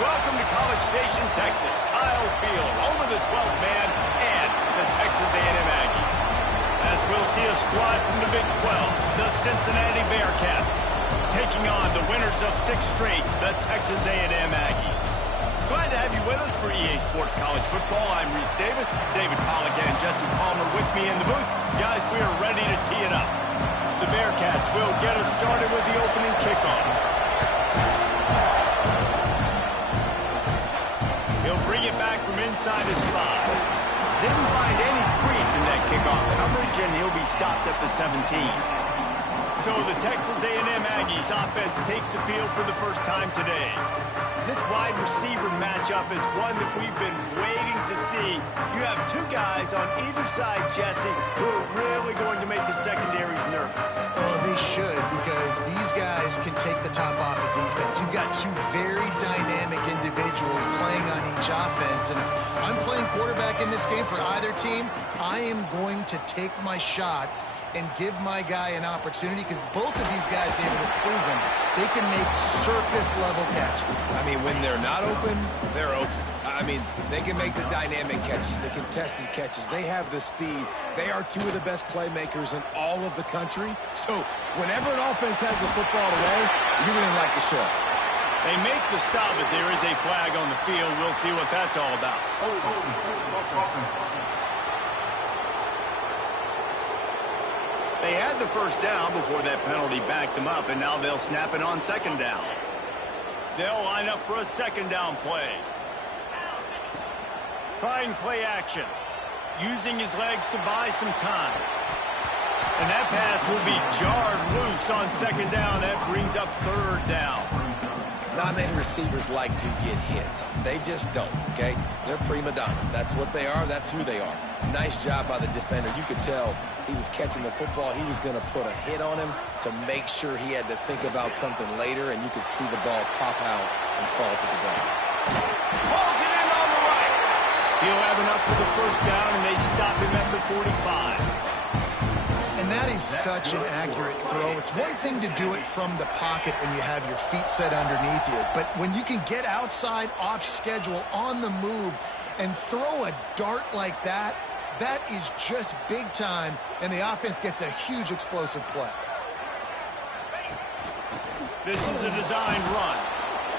Welcome to College Station, Texas. Kyle Field, home of the 12th man and the Texas A&M Aggies. As we'll see a squad from the Big 12, the Cincinnati Bearcats, taking on the winners of 6 straight, the Texas A&M Aggies. Glad to have you with us for EA Sports College Football. I'm Reese Davis, David Pollack and Jesse Palmer with me in the booth. Guys, we are ready to tee it up. The Bearcats will get us started with the opening kickoff. He'll bring it back from inside his 5. Didn't find any crease in that kickoff coverage, and he'll be stopped at the 17. So the Texas A&M Aggies offense takes the field for the first time today. This wide receiver matchup is one that we've been waiting to see. You have 2 guys on either side, Jesse, who are really going to make the secondaries nervous. Oh, they should, because these guys can take the top off of defense. You've got 2 very dynamic individuals playing on each offense, and if I'm playing quarterback in this game for either team, I am going to take my shots and give my guy an opportunity, because both of these guys, David, have proven they can make surface-level catches. I mean, when they're not open, they're open. I mean, they can make the dynamic catches, the contested catches. They have the speed. They are 2 of the best playmakers in all of the country. So whenever an offense has the football today, you're going to like the show. They make the stop, but there is a flag on the field. We'll see what that's all about. They had the first down before that penalty backed them up, and now they'll snap it on 2nd down. They'll line up for a 2nd down play. Trying play action. Using his legs to buy some time. And that pass will be jarred loose on 2nd down. That brings up 3rd down. Not many receivers like to get hit. They just don't, okay? They're prima donnas. That's what they are. That's who they are. Nice job by the defender. You could tell he was catching the football. He was going to put a hit on him to make sure he had to think about something later, and you could see the ball pop out and fall to the ground. Pulls it in on the right. He'll have enough for the 1st down, and they stop him at the 45. And that is such an accurate throw. It's one thing to do it from the pocket when you have your feet set underneath you, but when you can get outside, off schedule, on the move, and throw a dart like that, that is just big time, and the offense gets a huge explosive play. This is a designed run.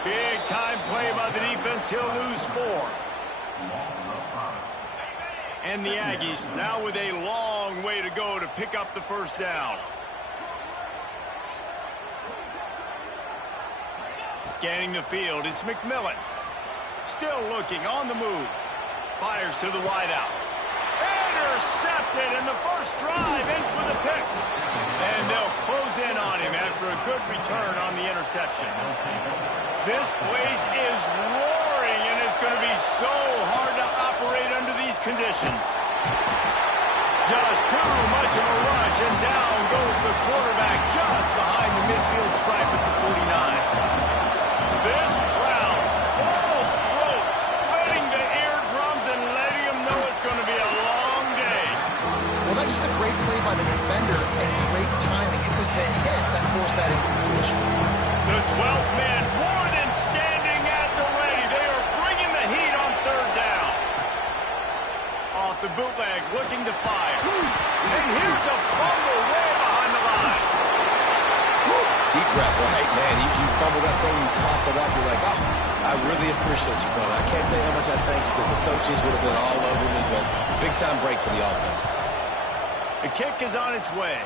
Big time play by the defense. He'll lose 4. And the Aggies now with a long way to go to pick up the 1st down. Scanning the field, it's McMillan. Still looking, on the move. Fires to the wideout. Intercepted, and the first drive ends with a pick. And they'll close in on him after a good return on the interception. This place is roaring, and it's going to be so hard to operate under these conditions. Just too much of a rush, and down goes the quarterback just behind the midfield stripe at the 49. This crowd, full throat, splitting the eardrums and letting them know it's going to be a long day. Well, that's just a great play by the defender and great timing. It was the hit that forced that incompletion. The 12th man more than standing at the ready. They are bringing the heat on 3rd down. Off the bootleg, looking to fire. And here's a fumble way behind the line. Deep breath, right, man? You fumble that thing, you cough it up, you're like, oh, I really appreciate you, brother. I can't tell you how much I thank you, because the coaches would have been all over me, but big time break for the offense. The kick is on its way.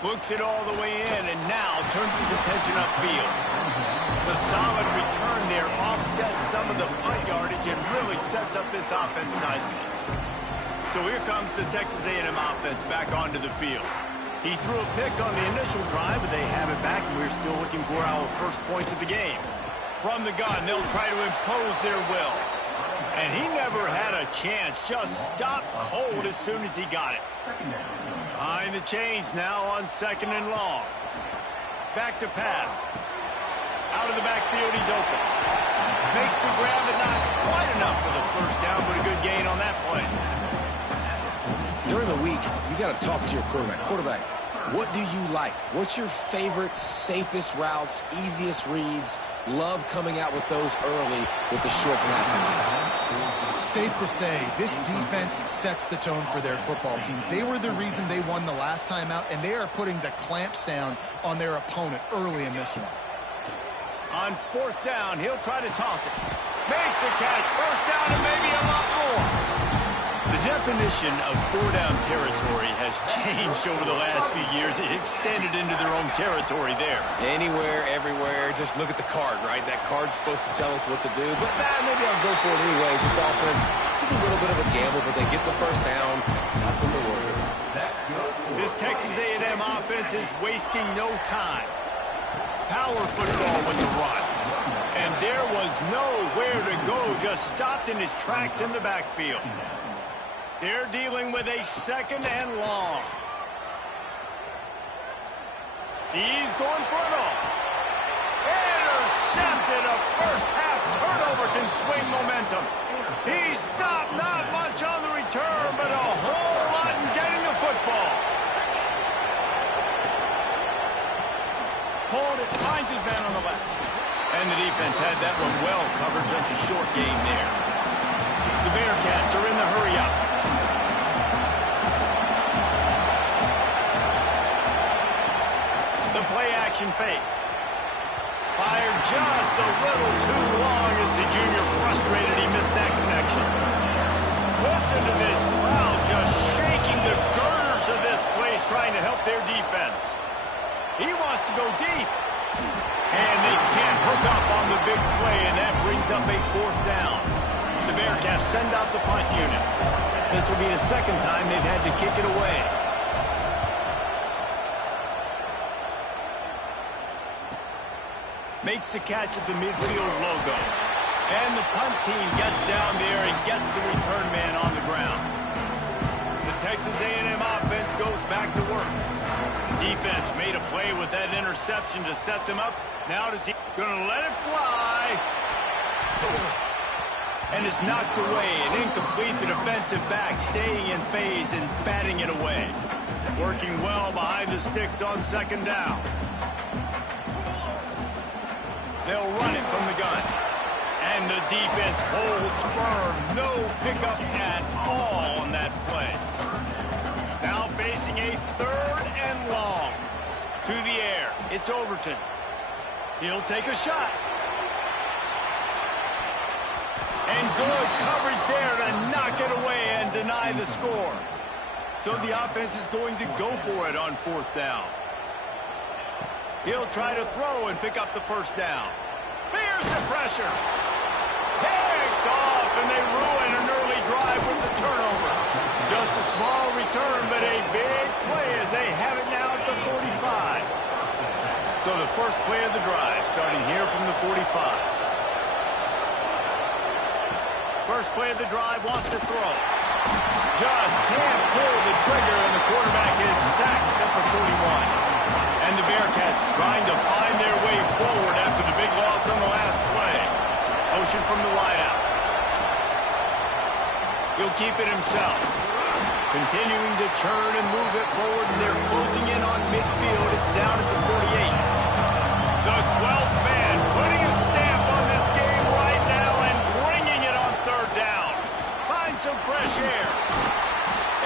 Looks it all the way in, and now turns his attention upfield. The solid return there offsets some of the punt yardage and really sets up this offense nicely. So here comes the Texas A&M offense back onto the field. He threw a pick on the initial drive, but they have it back, and we're still looking for our first points of the game. From the gun, they'll try to impose their will. And he never had a chance, just stopped cold as soon as he got it. Behind the chains now on 2nd and long. Back to pass. Out of the backfield, he's open. Makes the grab, but not quite enough for the 1st down, but a good gain on that play. During the week, you got to talk to your quarterback. Quarterback, What do you like? What's your favorite, safest routes, easiest reads? Love coming out with those early with the short passing game. Safe to say, this defense sets the tone for their football team. They were the reason they won the last time out, and they are putting the clamps down on their opponent early in this one. On fourth down, he'll try to toss it. Makes a catch. First down and maybe a lot more. The definition of four-down territory has changed over the last few years. It extended into their own territory there. Anywhere, everywhere, just look at the card, right? That card's supposed to tell us what to do, but maybe I'll go for it anyways. This offense took a little bit of a gamble, but they get the first down. Nothing to worry about. This Texas A&M offense is wasting no time. Power football with the run. And there was nowhere to go, just stopped in his tracks in the backfield. They're dealing with a second and long. He's going for it all. Intercepted. A first-half turnover can swing momentum. He stopped, not much on the return, but a whole lot in getting the football. Pulling it, finds his man on the left. And the defense had that one well covered, just a short gain there. The Bearcats are in the hurry-up. Play-action fake. Fired just a little too long as the junior frustrated. He missed that connection. Listen to this crowd just shaking the girders of this place trying to help their defense. He wants to go deep. And they can't hook up on the big play, and that brings up a fourth down. The Bearcats send out the punt unit. This will be the second time they've had to kick it away. Makes the catch at the midfield logo. And the punt team gets down there and gets the return man on the ground. The Texas A&M offense goes back to work. The defense made a play with that interception to set them up. Now does he going to let it fly? And it's knocked away. An incomplete. The defensive back staying in phase and batting it away. Working well behind the sticks on second down. They'll run it from the gun. And the defense holds firm. No pickup at all on that play. Now facing a third and long. To the air. It's Overton. He'll take a shot. And good coverage there to knock it away and deny the score. So the offense is going to go for it on fourth down. He'll try to throw and pick up the first down. Here's the pressure. Picked off, and they ruin an early drive with the turnover. Just a small return, but a big play as they have it now at the 45. So the first play of the drive, starting here from the 45. First play of the drive, wants to throw. Just can't pull the trigger, and the quarterback is sacked at the 41. And the Bearcats trying to find their way forward after the big loss on the last play. Motion from the wideout. He'll keep it himself. Continuing to churn and move it forward, and they're closing in on midfield. It's down at the 48. The 12th man putting a stamp on this game right now and bringing it on third down. Find some fresh air.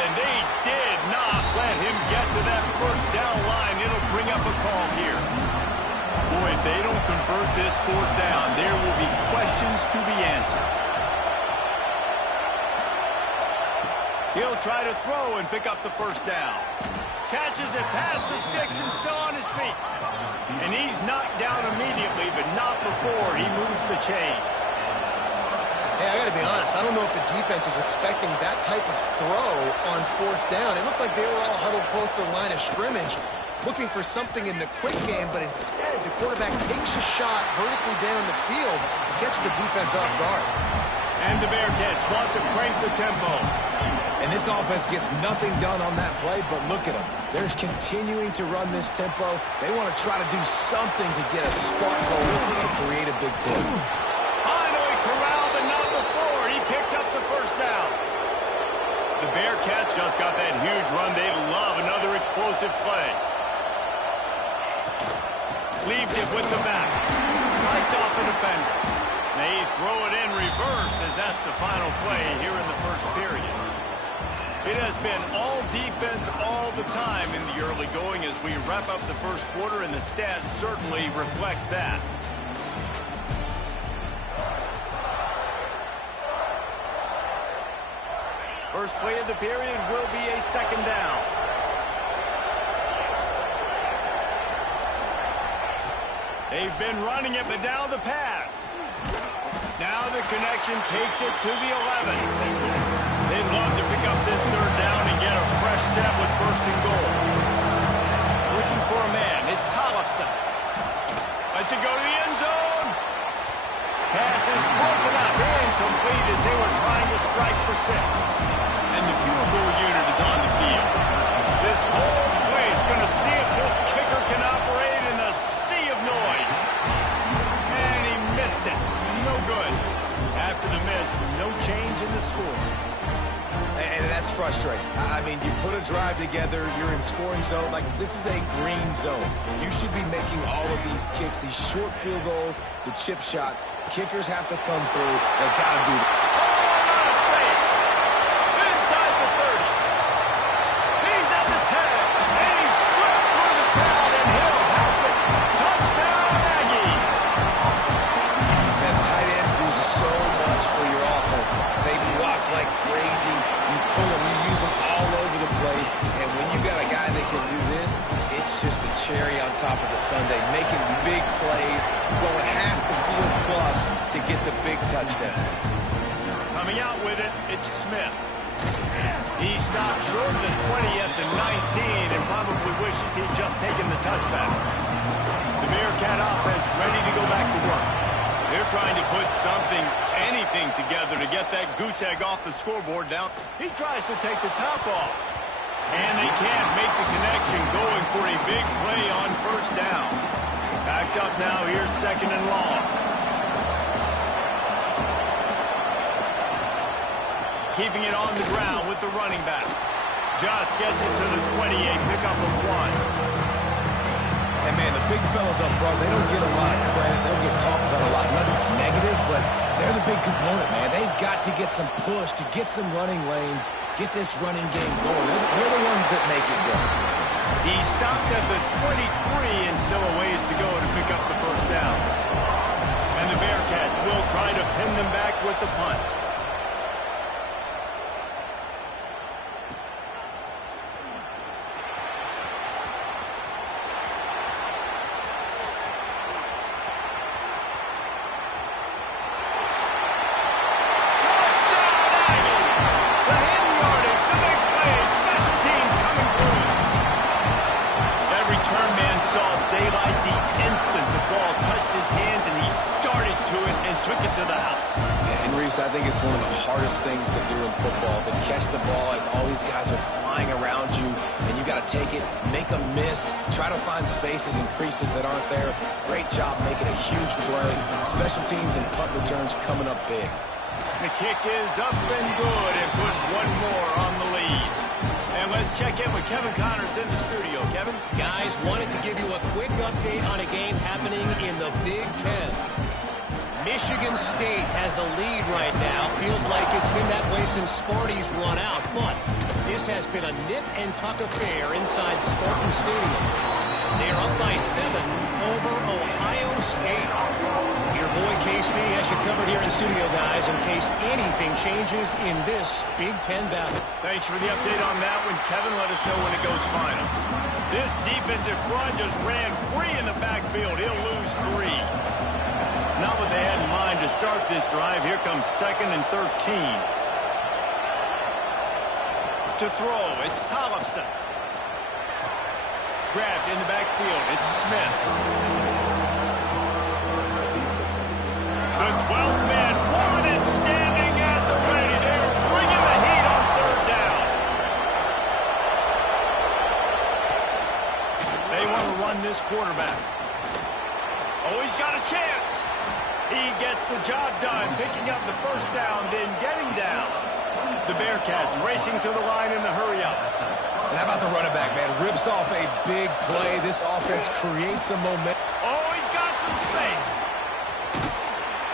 And they did not let him get to that first down line. It'll bring up a call here. Boy, if they don't convert this fourth down, there will be questions to be answered. He'll try to throw and pick up the first down. Catches it past the sticks and still on his feet. And he's knocked down immediately, but not before he moves the chains. Hey, I got to be honest. I don't know if the defense was expecting that type of throw on fourth down. It looked like they were all huddled close to the line of scrimmage, looking for something in the quick game, but instead the quarterback takes a shot vertically down the field and gets the defense off guard. And the Bearcats want to crank the tempo. And this offense gets nothing done on that play, but look at them. They're continuing to run this tempo. They want to try to do something to get a spark going to create a big play. Finally corralled, but not before. He picks up the first down. The Bearcats just got that huge run. They love another explosive play. Leaves it with the back. Fights off the defender. They throw it in reverse as that's the final play here in the first period. It has been all defense all the time in the early going as we wrap up the first quarter, and the stats certainly reflect that. First play of the period will be a second down. They've been running it, but now the pass. Now the connection takes it to the 11. They'd love to pick up this third down and get a fresh set with first and goal. Looking for a man. It's Tollefson. Lets it go to the end zone. Pass is broken up and complete as they were trying to strike for 6. And the field goal unit is on the field. This whole place is going to see if this kicker can operate in the sea of noise. And he missed it. No good. After the miss, no change in the score. And that's frustrating. I mean, you put a drive together, you're in scoring zone. Like, this is a green zone. You should be making all of these kicks, these short field goals, the chip shots. Kickers have to come through. They got to do that. Oh, out of space. Inside the 30. He's at the 10. And he slipped through the crowd, and Hill has it. Touchdown, Aggies. And tight ends do so much for your offense. They block like crazy. You pull them, you use them all over the place. And when you got a guy that can do this, it's just the cherry on top of the sundae, making big plays, going half the field plus to get the big touchdown. Coming out with it, it's Smith. He stopped short of the 20 at the 19 and probably wishes he'd just taken the touchback. The Bearcat offense ready to go back to work. They're trying to put something, anything together to get that goose egg off the scoreboard down. He tries to take the top off. And they can't make the connection, going for a big play on first down. Backed up now, here's second and long. Keeping it on the ground with the running back. Just gets it to the 28, pickup of 1. And, man, the big fellas up front, they don't get a lot of credit. They don't get talked about a lot unless it's negative, but they're the big component, man. They've got to get some push, to get some running lanes, get this running game going. They're the ones that make it go. He stopped at the 23 and still a ways to go to pick up the first down. And the Bearcats will try to pin them back with the punt. I think it's one of the hardest things to do in football, to catch the ball as all these guys are flying around you, and you got to take it, make a miss, try to find spaces and creases that aren't there. Great job making a huge play. Special teams and punt returns coming up big. The kick is up and good, and put one more on the lead. And let's check in with Kevin Connors in the studio. Kevin? Guys, wanted to give you a quick update on a game happening in the Big Ten. Michigan State has the lead right now. Feels like it's been that way since Sparty's run out, but this has been a nip-and-tuck affair inside Spartan Stadium. They're up by 7 over Ohio State. Your boy KC has you covered here in studio, guys, in case anything changes in this Big Ten battle. Thanks for the update on that one, Kevin. Let us know when it goes final. This defensive front just ran free in the backfield. He'll lose 3. Not what they had in mind to start this drive. Here comes 2nd and 13. To throw, it's Tollefson. Grabbed in the backfield, it's Smith. The 12th man wanted, standing at the ready. They're bringing the heat on third down. They want to run this quarterback. Oh, he's got a chance. He gets the job done, picking up the first down, then getting down. The Bearcats racing to the line in the hurry-up. And how about the running back, man? Rips off a big play. This offense creates a momentum. Oh, place.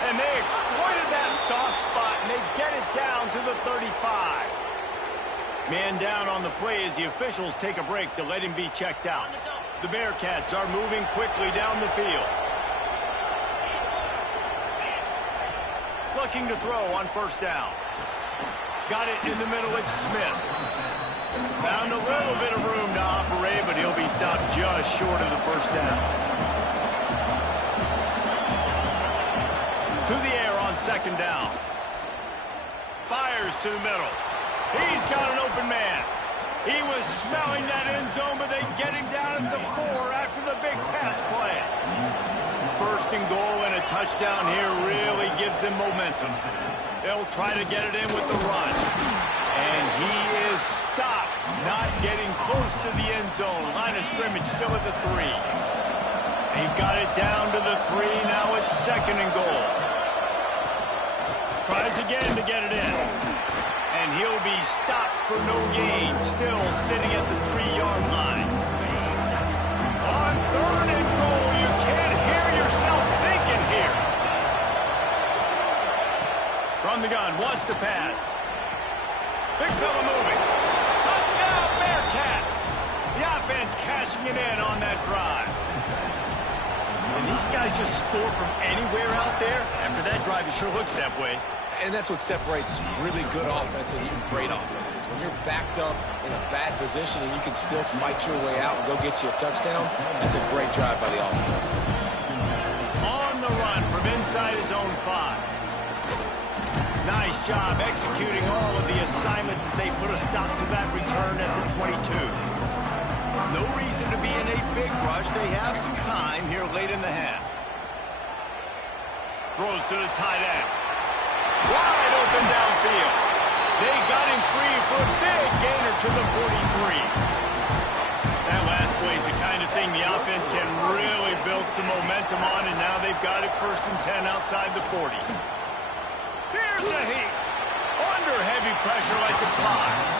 And they exploited that soft spot, and they get it down to the 35. Man down on the play as the officials take a break to let him be checked out. The Bearcats are moving quickly down the field. Looking to throw on first down. Got it in the middle, it's Smith. Found a little bit of room to operate, but he'll be stopped just short of the first down. To the air on second down. Fires to the middle. He's got an open man. He was smelling that end zone, but they get him down at the 4 after the big pass play. First and goal and a touchdown here really gives them momentum. They'll try to get it in with the run. And he is stopped, not getting close to the end zone. Line of scrimmage still at the 3. He got it down to the 3. Now it's second and goal. Tries again to get it in. And he'll be stopped for no gain, still sitting at the 3-yard line. On third and goal, you can't hear yourself thinking here. From the gun, wants to pass. Big fella moving. Touchdown, Bearcats. The offense cashing it in on that drive. And these guys just score from anywhere out there. After that drive, it sure looks that way. And that's what separates really good offenses from great offenses. When you're backed up in a bad position and you can still fight your way out and go get you a touchdown, that's a great drive by the offense. On the run from inside his own 5. Nice job executing all of the assignments as they put a stop to that return at the 22. No reason to be in a big rush. They have some time here late in the half. Throws to the tight end. Wide open downfield. They got him free for a big gainer to the 43. That last play is the kind of thing the offense can really build some momentum on, and now they've got it first and 10 outside the 40. Here's a heat. Under heavy pressure, lets it fly.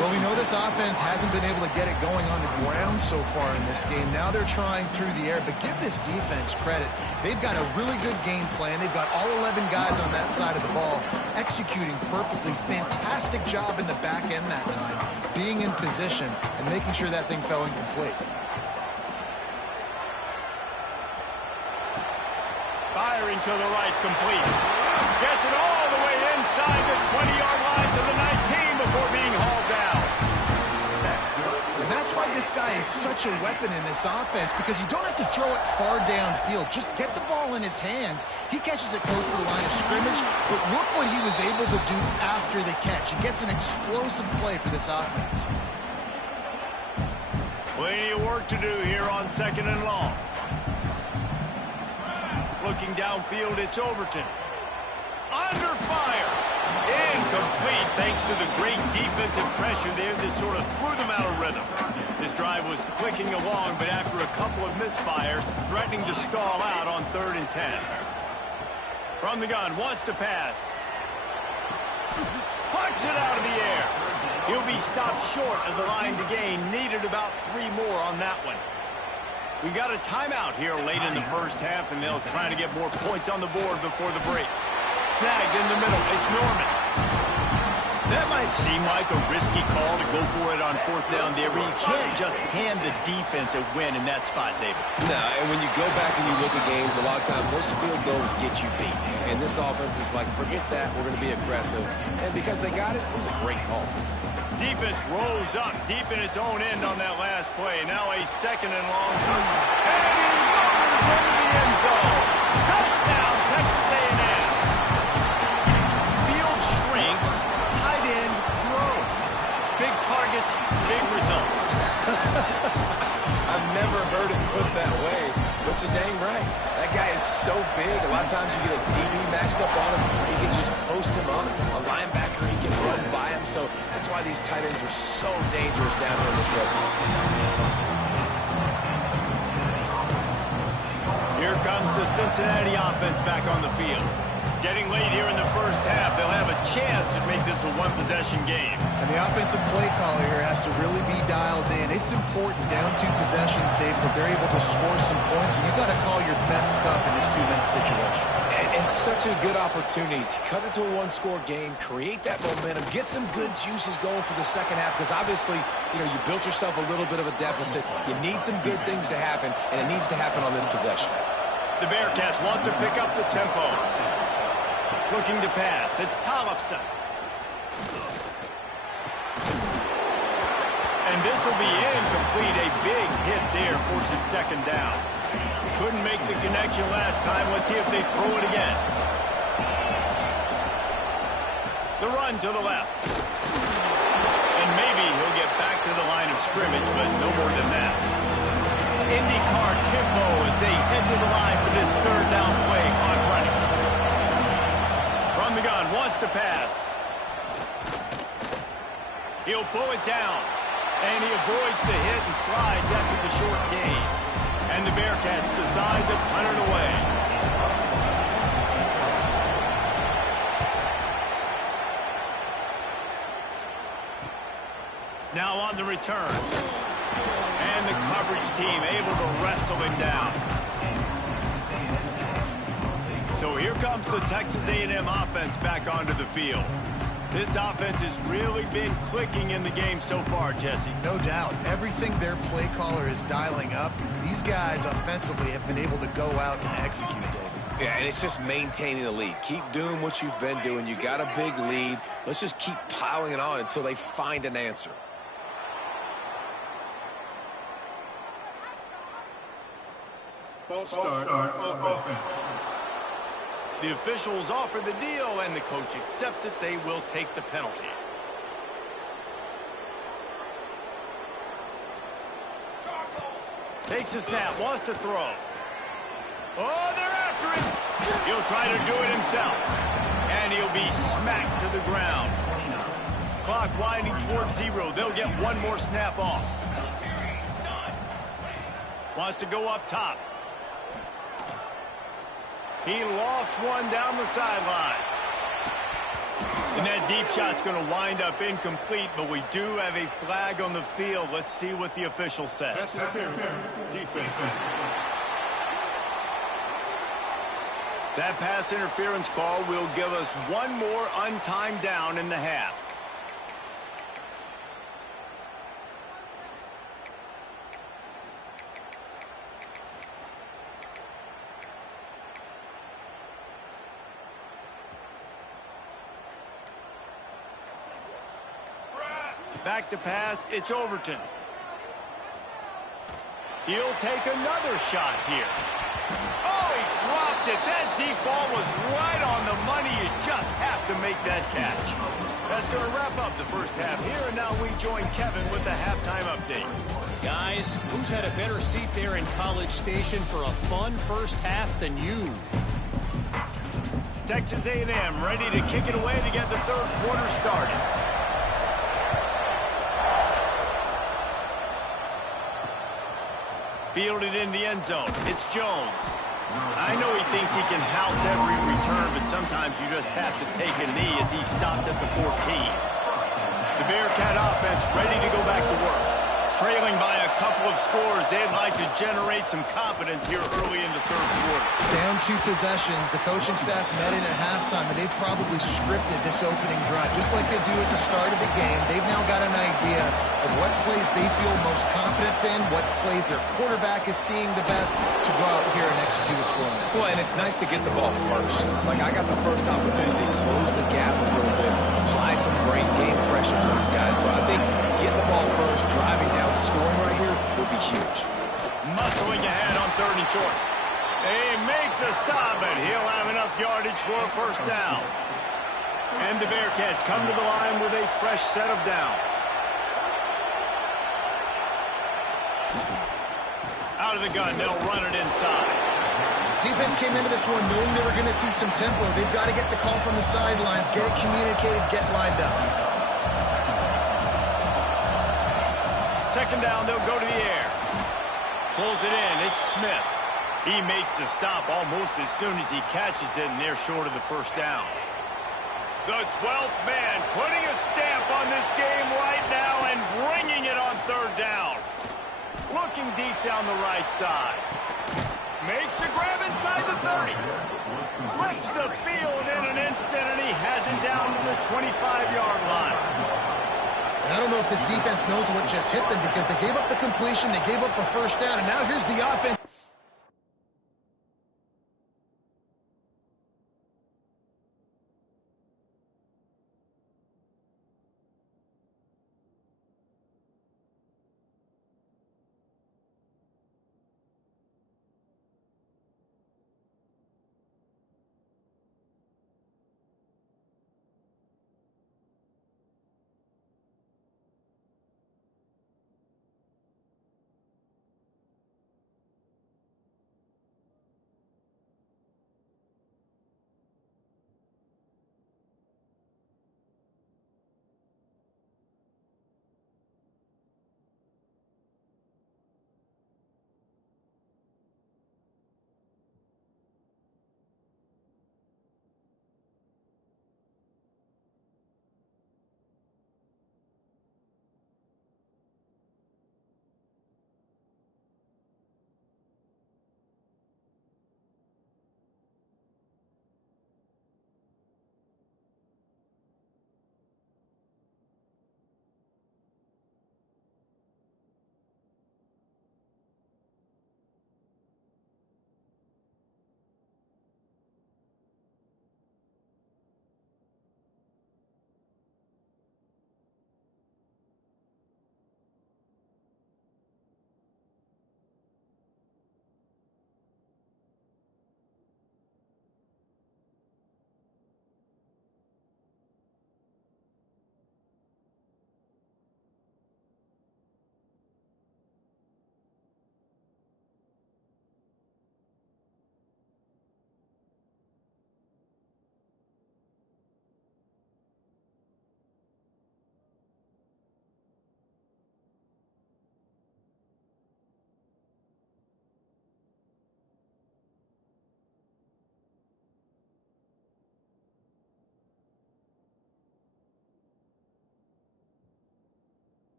Well, we know this offense hasn't been able to get it going on the ground so far in this game. Now they're trying through the air, but give this defense credit. They've got a really good game plan. They've got all 11 guys on that side of the ball executing perfectly. Fantastic job in the back end that time, being in position and making sure that thing fell incomplete. Firing to the right, complete. Gets it all the way inside the 20-yard line to the 19 before being hauled down. And that's why this guy is such a weapon in this offense, because you don't have to throw it far downfield. Just get the ball in his hands. He catches it close to the line of scrimmage, but look what he was able to do after the catch. He gets an explosive play for this offense. Plenty of work to do here on second and long. Looking downfield, it's Overton. Under fire. Incomplete thanks to the great defensive pressure there that sort of threw them out of rhythm. This drive was clicking along, but after a couple of misfires, threatening to stall out on 3rd and 10. From the gun, wants to pass. Punch it out of the air. He'll be stopped short of the line to gain. Needed about 3 more on that one. We got a timeout here late in the first half, and they'll try to get more points on the board before the break. Snagged in the middle. It's Norman. That might seem like a risky call to go for it on 4th down there, but you can't just hand the defense a win in that spot, David. No, and when you go back and you look at games, a lot of times those field goals get you beat. And this offense is like, forget that, we're going to be aggressive. And because they got it, it was a great call. Defense rolls up deep in its own end on that last play. Now a second and long. And he rolls into the end zone. Touchdown, Texas A&M. Field shrinks, tight end grows. Big targets, big results. I've never heard it put that way, but you're dang right. That guy is so big. A lot of times you get a DB matched up on him. He can just post him up. A linebacker, he can run by him. So that's why these tight ends are so dangerous down here in this red zone. Here comes the Cincinnati offense back on the field. Getting late here in the first half, they'll have a chance to make this a one-possession game. And the offensive play caller here has to really be dialed in. it's important down 2 possessions, David, that they're able to score some points. So you got to call your best stuff in this 2-minute situation. And such a good opportunity to cut into a 1-score game, create that momentum, get some good juices going for the second half, because obviously, you built yourself a little bit of a deficit. You need some good things to happen, and it needs to happen on this possession. The Bearcats want to pick up the tempo. Looking to pass. It's Tollefson. And this will be incomplete. A big hit there forces second down. Couldn't make the connection last time. Let's see if they throw it again. The run to the left. And maybe he'll get back to the line of scrimmage, but no more than that. IndyCar tempo as they head to the line for this third down play. Clock running. From the gun, wants to pass. He'll pull it down. And he avoids the hit and slides after the short gain. And the Bearcats decide to punt it away. Now on the return. And the coverage team able to wrestle him down. So here comes the Texas A&M offense back onto the field. This offense has really been clicking in the game so far, Jesse. No doubt. Everything their play caller is dialing up, these guys offensively have been able to go out and execute, David. Yeah, and it's just maintaining the lead. Keep doing what you've been doing. You got a big lead. Let's just keep piling it on until they find an answer. False start offense. The officials offer the deal, and the coach accepts it. They will take the penalty. Takes a snap, wants to throw. Oh, they're after him. He'll try to do it himself. And he'll be smacked to the ground. Clock winding towards 0. They'll get one more snap off. Wants to go up top. He lofts one down the sideline. And that deep shot's going to wind up incomplete, but we do have a flag on the field. Let's see what the official says. Pass interference. Defense. That pass interference call will give us one more untimed down in the half. Back to pass, it's Overton. He'll take another shot here. Oh, he dropped it. That deep ball was right on the money. You just have to make that catch. That's going to wrap up the first half here, and now we join Kevin with the halftime update. Guys, who's had a better seat there in College Station for a fun first half than you? Texas A&M ready to kick it away to get the third quarter started. Fielded in the end zone. It's Jones. I know he thinks he can house every return, but sometimes you just have to take a knee as he stopped at the 14. The Bearcat offense ready to go back to work. Trailing by a couple of scores, they'd like to generate some confidence here early in the third quarter. Down 2 possessions, the coaching staff met in at halftime, and they've probably scripted this opening drive. Just like they do at the start of the game, they've now got an idea of what plays they feel most confident in, what plays their quarterback is seeing the best to go out here and execute a scoring. Well, and it's nice to get the ball first. Like, I got the first opportunity to close the gap a little bit, apply some great game pressure to these guys. So I think getting the ball first, driving down, scoring right here will be huge. Muscling ahead on 3rd and short. They make the stop, and he'll have enough yardage for a first down. And the Bearcats come to the line with a fresh set of downs. Out of the gun, they'll run it inside. Defense came into this one knowing they were going to see some tempo. They've got to get the call from the sidelines, get it communicated, get lined up. Second down, they'll go to the air. Pulls it in, it's Smith. He makes the stop almost as soon as he catches it, and they're short of the first down. The 12th man putting a stamp on this game right now and bringing it on 3rd down. looking deep down the right side. Makes the grab inside the 30. Flips the field in an instant, and he has it down to the 25-yard line. I don't know if this defense knows what just hit them because they gave up the completion, they gave up a first down, and now here's the offense.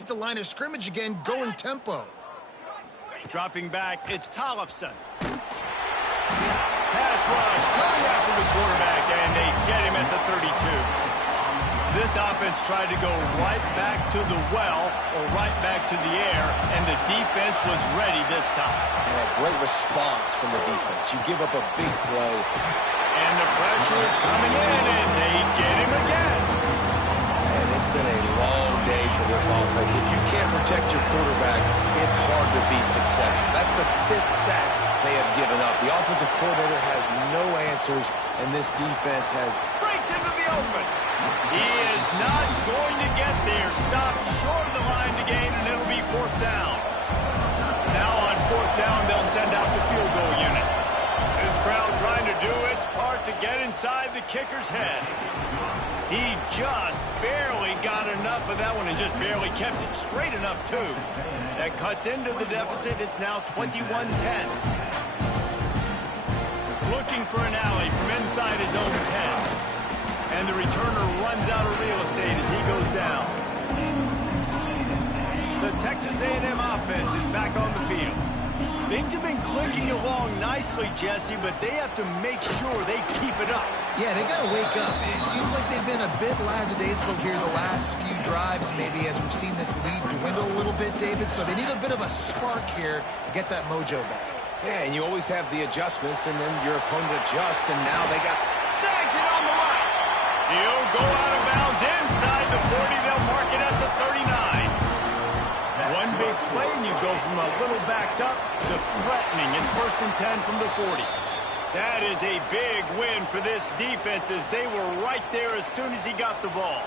at the line of scrimmage again, going tempo. Dropping back, it's Tollefson. Pass rush, coming after the quarterback, and they get him at the 32. This offense tried to go right back to the well or right back to the air, and the defense was ready this time. And a great response from the defense. You give up a big play. And the pressure is coming in, and they get him again. And it's been a long day for this offense. If you can't protect your quarterback, it's hard to be successful. That's the 5th sack they have given up. The offensive coordinator has no answers, and this defense has... Breaks into the open. He is not going to get there. Stopped short of the line to gain, and it'll be 4th down. Now on 4th down, they'll send out the field goal unit. This crowd trying to do its part to get inside the kicker's head. He just barely got enough of that one and just barely kept it straight enough, too. That cuts into the deficit. It's now 21-10. Looking for an alley from inside his own 10. And the returner runs out of real estate as he goes down. The Texas A&M offense is back on the field. Things have been clicking along nicely, Jesse, but they have to make sure they keep it up. Yeah, they got to wake up. It seems like they've been a bit lackadaisical here the last few drives, maybe, as we've seen this lead dwindle a little bit, David. So they need a bit of a spark here to get that mojo back. Yeah, and you always have the adjustments, and then your opponent adjusts, and now they got... Snags it on the right. He'll go out of bounds inside the 40. They'll mark it at the 39. One big play, and you go from a little backed up to threatening. It's 1st and 10 from the 40. That is a big win for this defense as they were right there as soon as he got the ball.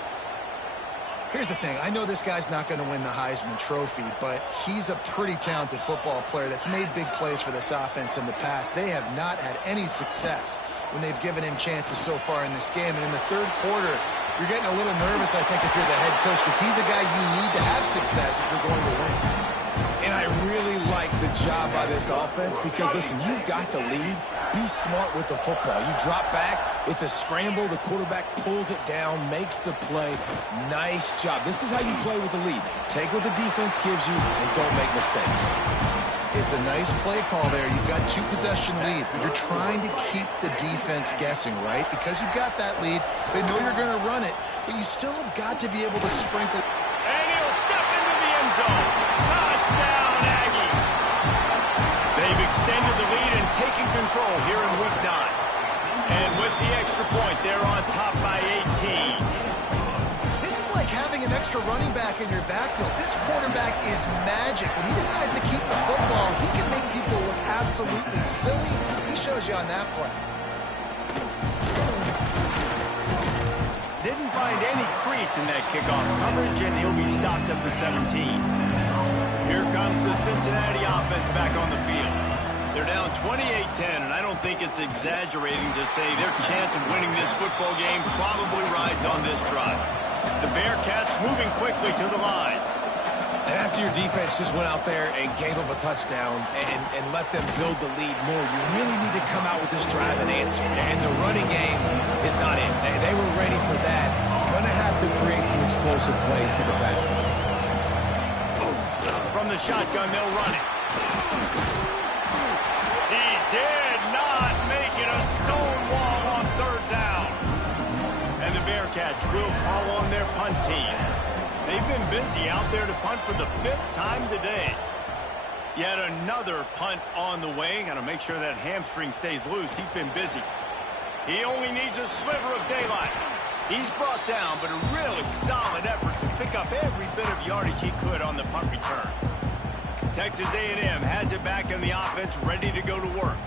Here's the thing. I know this guy's not going to win the Heisman Trophy, but he's a pretty talented football player that's made big plays for this offense in the past. They have not had any success when they've given him chances so far in this game. And in the 3rd quarter, you're getting a little nervous, I think, if you're the head coach, because he's a guy you need to have success if you're going to win. And I really like the job by this offense because, listen, you've got the lead. Be smart with the football. You drop back, it's a scramble. The quarterback pulls it down, makes the play. Nice job. This is how you play with the lead. Take what the defense gives you and don't make mistakes. It's a nice play call there. You've got 2-possession lead, but you're trying to keep the defense guessing, right? Because you've got that lead, they know you're going to run it, but you still have got to be able to sprinkle. And he'll step into the end zone. Touchdown, Aggie. They've extended the lead and taken control here in Week 9. And with the extra point, they're on top by 18. This is like having an extra running back in your backfield. This quarterback is magic. When he decides to keep the football, he can make people look absolutely silly. He shows you on that play. Didn't find any crease in that kickoff coverage, and he'll be stopped at the 17. Here comes the Cincinnati offense back on the field. They're down 28-10, and I don't think it's exaggerating to say their chance of winning this football game probably rides on this drive. The Bearcats moving quickly to the line. And after your defense just went out there and gave up a touchdown and let them build the lead more, you really need to come out with this drive and answer. And the running game is not in. They were ready for that. Going to have to create some explosive plays to the passing game. From the shotgun, they'll run it. He did not make it a stone wall on 3rd down. And the Bearcats will call on their punt team. They've been busy out there to punt for the 5th time today. Yet another punt on the way. Got to make sure that hamstring stays loose. He's been busy. He only needs a sliver of daylight. He's brought down, but a really solid effort to pick up every bit of yardage he could on the punt return. Texas A&M has it back in the offense, ready to go to work.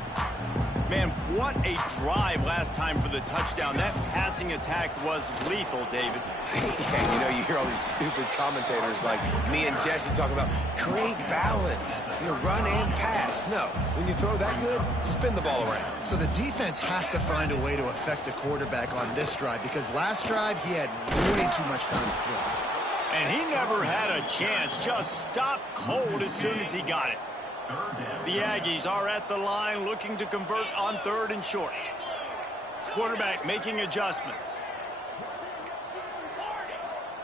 Man, what a drive last time for the touchdown. That passing attack was lethal, David. Yeah, you know, you hear all these stupid commentators like me and Jesse talking about create balance, you know, run and pass. No, when you throw that good, spin the ball around. So the defense has to find a way to affect the quarterback on this drive, because last drive he had way too much time to throw. And he never had a chance. Just stopped cold as soon as he got it. The Aggies are at the line looking to convert on 3rd and short. Quarterback making adjustments.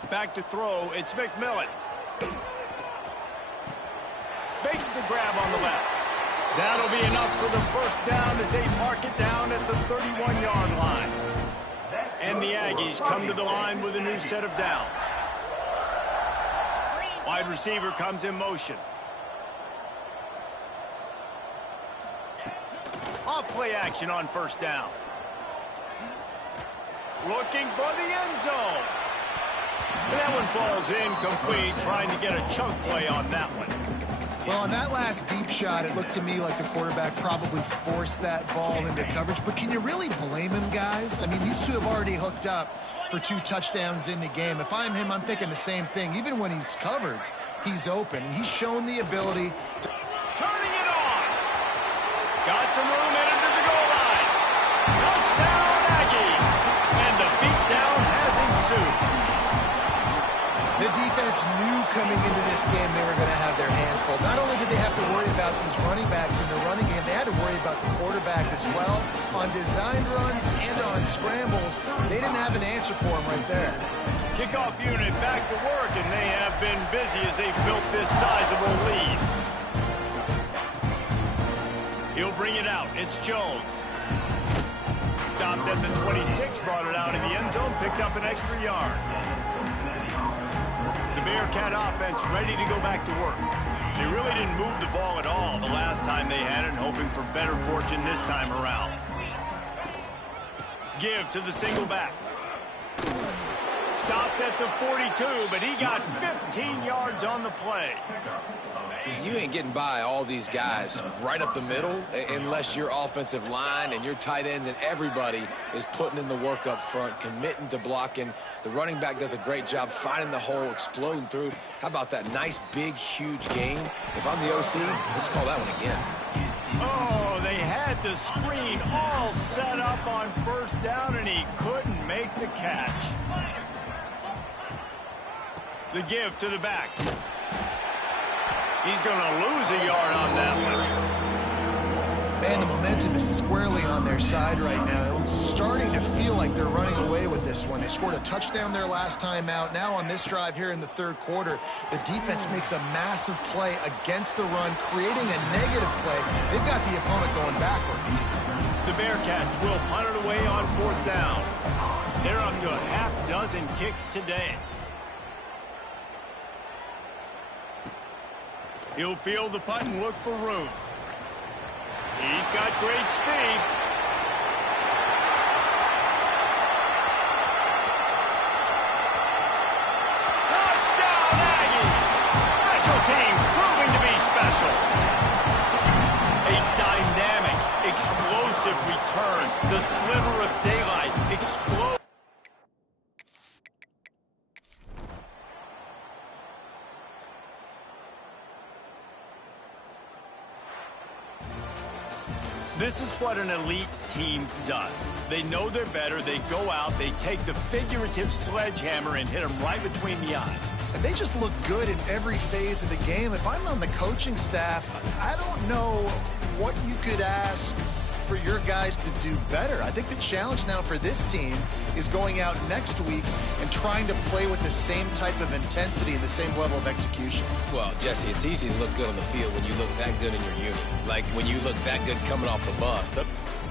Back to throw, it's McMillan. Makes the grab on the left. That'll be enough for the first down as they mark it down at the 31-yard line. And the Aggies come to the line with a new set of downs. Wide receiver comes in motion. Off play action on first down. Looking for the end zone. And that one falls incomplete, trying to get a chunk play on that one. Well, on that last deep shot, it looked to me like the quarterback probably forced that ball into coverage. But can you really blame him, guys? I mean, these two have already hooked up for 2 touchdowns in the game. If I'm him, I'm thinking the same thing. Even when he's covered, he's open. He's shown the ability to... Turning it on. Got some room headed to the goal line. Touchdown, Aggies. And the beatdown has ensued. The defense knew coming into this game they were going to have their hands full. Not only did they have to worry about these running backs in the running game, they had to worry about the quarterback as well. On designed runs and on scrambles, they didn't have an answer for him right there. Kickoff unit back to work, and they have been busy as they built this sizable lead. He'll bring it out. It's Jones. Stopped at the 26, brought it out in the end zone, picked up an extra yard. The Bearcat offense ready to go back to work. They really didn't move the ball at all the last time they had it, hoping for better fortune this time around. Give to the single back. Stopped at the 42, but he got 15 yards on the play. You ain't getting by all these guys right up the middle unless your offensive line and your tight ends and everybody is putting in the work up front, committing to blocking. The running back does a great job finding the hole, exploding through. How about that nice, big, huge gain? If I'm the OC, let's call that one again. Oh, they had the screen all set up on first down, and he couldn't make the catch. The give to the back. He's going to lose a yard on that one. Man, the momentum is squarely on their side right now. It's starting to feel like they're running away with this one. They scored a touchdown their last time out. Now on this drive here in the third quarter, the defense makes a massive play against the run, creating a negative play. They've got the opponent going backwards. The Bearcats will punt it away on fourth down. They're up to a half-dozen kicks today. He'll field the punt and look for room. He's got great speed. Touchdown, Aggies! Special teams proving to be special. A dynamic, explosive return. The sliver of daylight explodes. This is what an elite team does. They know they're better. They go out. They take the figurative sledgehammer and hit them right between the eyes. And they just look good in every phase of the game. If I'm on the coaching staff, I don't know what you could ask for your guys to do better. I think the challenge now for this team is going out next week and trying to play with the same type of intensity and the same level of execution. Well, Jesse, it's easy to look good on the field when you look that good in your unit. Like when you look that good coming off the bus.